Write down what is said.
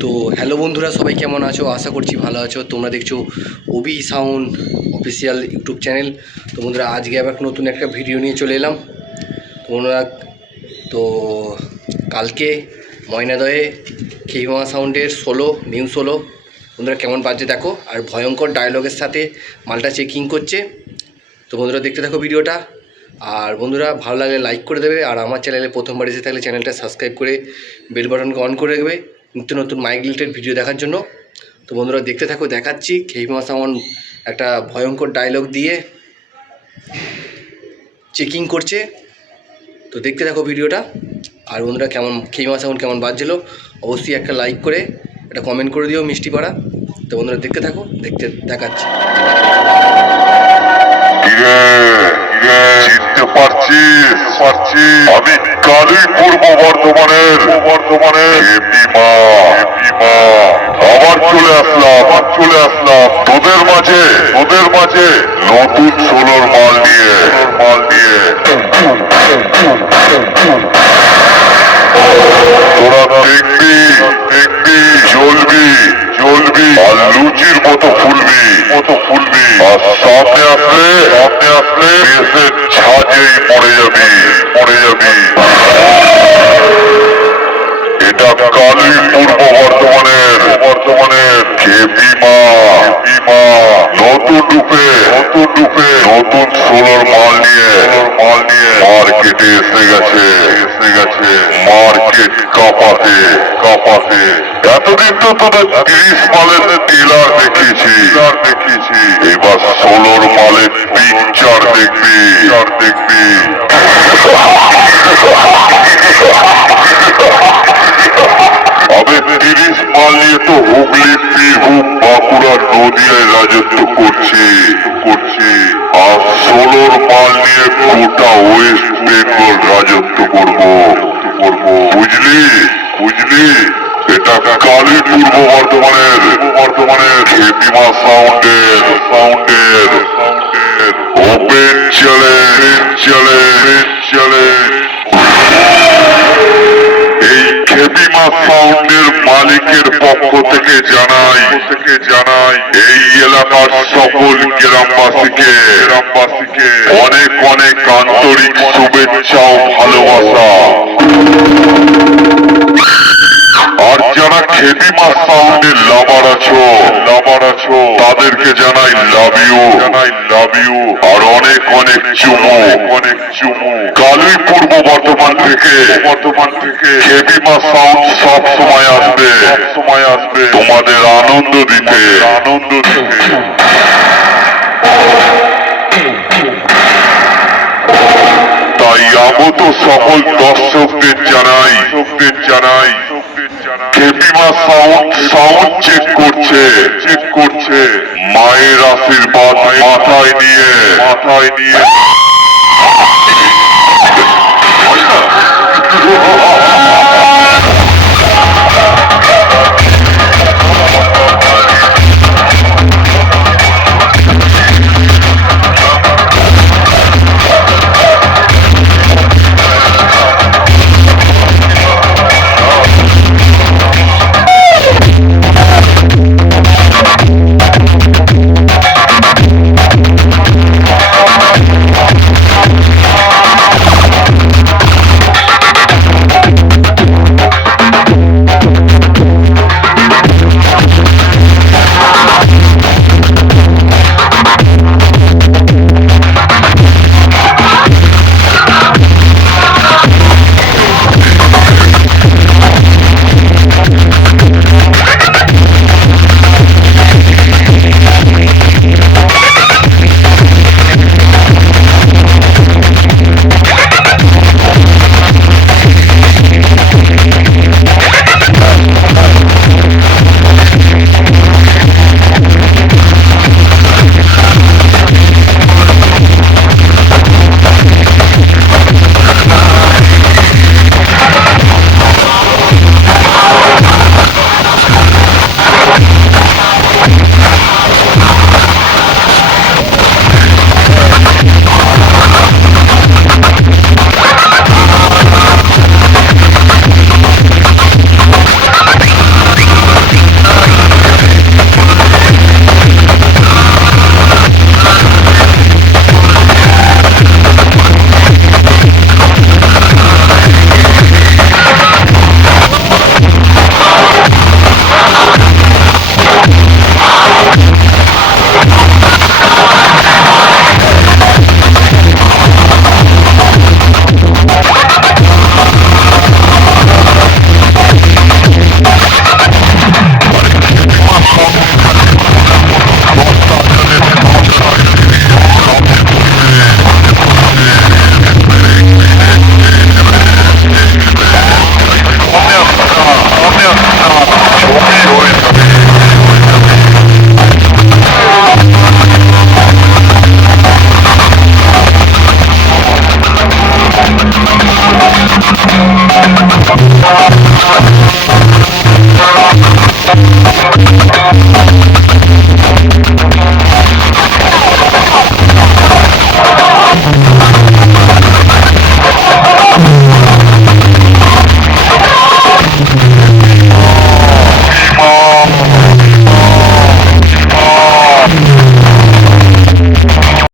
তো হ্যালো বন্ধুরা, সবাই কেমন আছো? আশা করছি ভালো আছো। তোমরা দেখছো OB sound official YouTube channel. তো বন্ধুরা, আজকে আবার নতুন একটা ভিডিও নিয়ে চলে এলাম। তো বন্ধুরা, তো কালকে ময়নাদয়ে খেইমা সাউন্ডের নিউ সোলো বন্ধুরা কেমন বাজছে দেখো, আর ভয়ঙ্কর ডায়লগের সাথে মালটা চেকিং করছে। তো বন্ধুরা, দেখতে থাকো ভিডিওটা। আর বন্ধুরা, ভালো লাগলে লাইক করে দেবে, আর আমার চ্যানেলে প্রথমবার এসে থাকলে চ্যানেলটা সাবস্ক্রাইব করে বেল বাটনকে অন করে রাখবে নিত্য নতুন মাইক রিলেটেড ভিডিও দেখার জন্য। তো বন্ধুরা, দেখতে থাকো, দেখাচ্ছি খেইমা সাউন্ড একটা ভয়ঙ্কর ডায়লগ দিয়ে চেকিং করছে। তো দেখতে থাকো ভিডিওটা। আর বন্ধুরা, খেইমা সাউন্ড কেমন বাজছিল অবশ্যই একটা লাইক করে একটা কমেন্ট করে দিও মিষ্টি পাড়া। তো বন্ধুরা, দেখতে থাকো, দেখাচ্ছি। চিনতে পারছিস? আমি কালই পূর্ব বর্ধমানের আবার চলে আসলাম তোদের মাঝে নতুন সোলোর মাল নিয়ে তোরা দেখবি জ্বলবি আর লুচির মতো ফুলবি আর সামনে আসলে বেশের ছাজেই পড়ে যাবি এটা কালই পূর্ব বর্ধমানের খেপিমা নতুন রূপে নতুন সোলার মাল নিয়ে মার্কেটে এসে গেছে মার্কেট কাঁপাতে। এতদিন তো তোদের 30 মালের টেলার দেখিয়েছি, এবার সোলোর মালের পিকচার দেখবি। আবে 30 মাল নিয়ে তো হুগলি, বীরভূম, বাঁকুড়া, নদিয়ায় রাজত্ব করছি আর সোলোর মাল নিয়ে গোটা ওয়েস্ট বেঙ্গল রাজত্ব করব। বুঝলি এটা কালই পূর্ব বর্ধমানের খেপিমা সাউন্ডের ওপেন চ্যালেঞ্জ। এই খেপিমা সাউন্ডের মালিকের পক্ষ থেকে জানাই এই এলাকার সকল গ্রামবাসীকে অনেক আন্তরিক শুভেচ্ছা ও ভালোবাসা। আর যারা খেপিমা সাউন্ডের লাভার আছো তাদেরকে জানাই লাভ ইউ আর অনেক চুমু। কালই পূর্ব বর্ধমান থেকে খেপিমা সাউন্ড সব সময় আসবে তোমাদের আনন্দ দিতে। তাই আগত সকল দর্শকদের জানাই খেপিমা সাউন্ড চেক করছে মায়ের আশীর্বাদ মাথায় নিয়ে